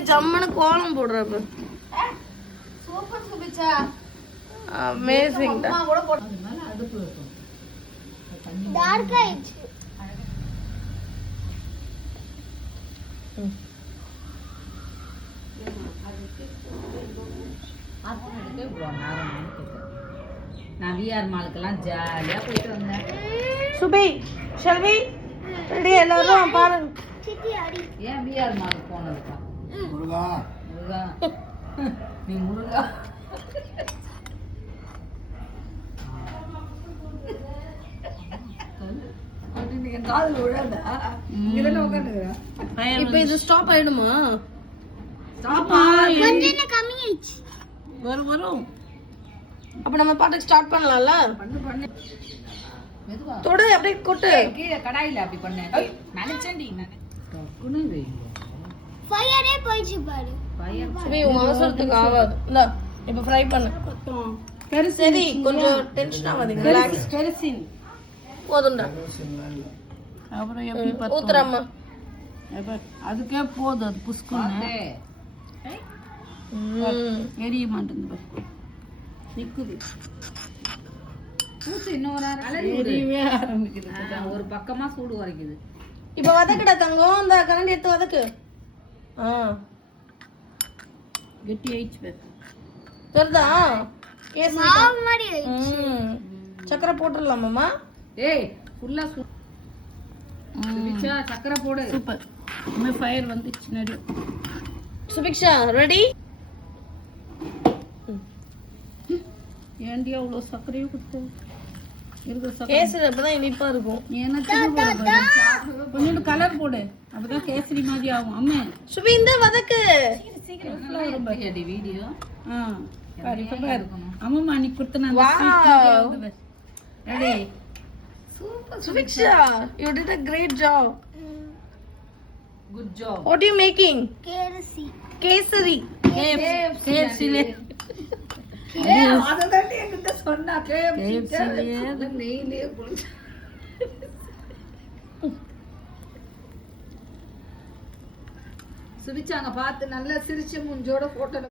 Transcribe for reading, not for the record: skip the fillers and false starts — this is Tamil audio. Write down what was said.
எப்படி ஜம்மனு கோலம் போடுறப்ப சூப்பர் சுபிச்சா. அமேசிங் டா. அம்மா கூட போடுறதுனால அடுப்பு இருக்கும். டார்க் ஆயிடுச்சு. நான் விஆர் மாலுக்கெல்லாம் ஜாலியா போயிட்டு வந்தேன். சுபி ஷல்வி ரெடி எல்லாரும் பாருங்க. சித்தி அடி. ஏன் விஆர் மாலுக்கு போனதுக்கா? முருகா முருகா நீ முருகா இப்போ இது ஸ்டாப் ஆயிடுமா? கொஞ்சம் கம்மி ஆயிடுச்சு. வரும். அப்ப நம்ம பாட்டுக்கு ஸ்டார்ட் பண்ணலாம்ல? பண்ணு மெதுவா தொடு அப்படியே கொட்டு. கீழே கடாயில அப்படி பண்ணு. நினைச்சேன்டி நான். டக்குனு வெயிங்க. ஃபயரே போயிடுச்சு பாரு. ஃபயர் சுபி உன் அவசரத்துக்கு ஆகாது. இந்தா இப்போ ஃப்ரை பண்ணு. சரி கொஞ்சம் டென்ஷன் ஆகாதீங்க. ரிலாக்ஸ். கெரசின் போதும்டா. அப்புறம் எப்படி ஊத்துறம்மா. அதுக்கே போதும். அது புஸ்குன்னு எரிய மாட்டேங்குது. நிக்குது பூச்சி இன்னொரு எரியவே ஆரம்பிக்குது. ஒரு பக்கமா சூடு வரைக்குது. இப்ப வதக்குடா தங்கம். இந்த கரண்டி எடுத்து வதக்கு. கெட்டி ஆயிடுச்சு. தெரிதா? மாவு மாதிரி ஆயிடுச்சு. சக்கரை போட்டுடலாமாம்மா? ஏய் ஃபுல்லா சுபிக்ஷா சக்கரை போடு. சூப்பர். இந்த ஃபயர் வந்துச்சு நடு. சுபிக்ஷா ரெடி? ஏண்டி அவ்வளோ சக்கரையும் கொடுத்து இருக்க சக்கரை கேசரி அப்பதான் இனிப்பா இருக்கும். கொஞ்சோண்டு கலர் போடு. அப்பதான் கேசரி மாதிரி ஆகும். அம்மே சுபி இந்த வதக்கு. வீடியோ அம்மா நீ கொடுத்த ready. Super Subiksha you did a great job. Good job. What are you making? கேரசி. கேசரி. கேஎஃப்சிலே அததான் என்கிட்ட சொன்னா. கேஎஃப்சிலே நெய்யிலே குளிச்சு சுபிச்சாங்க பார்த்து நல்லா சிரிச்ச மூஞ்சோட போட்டோ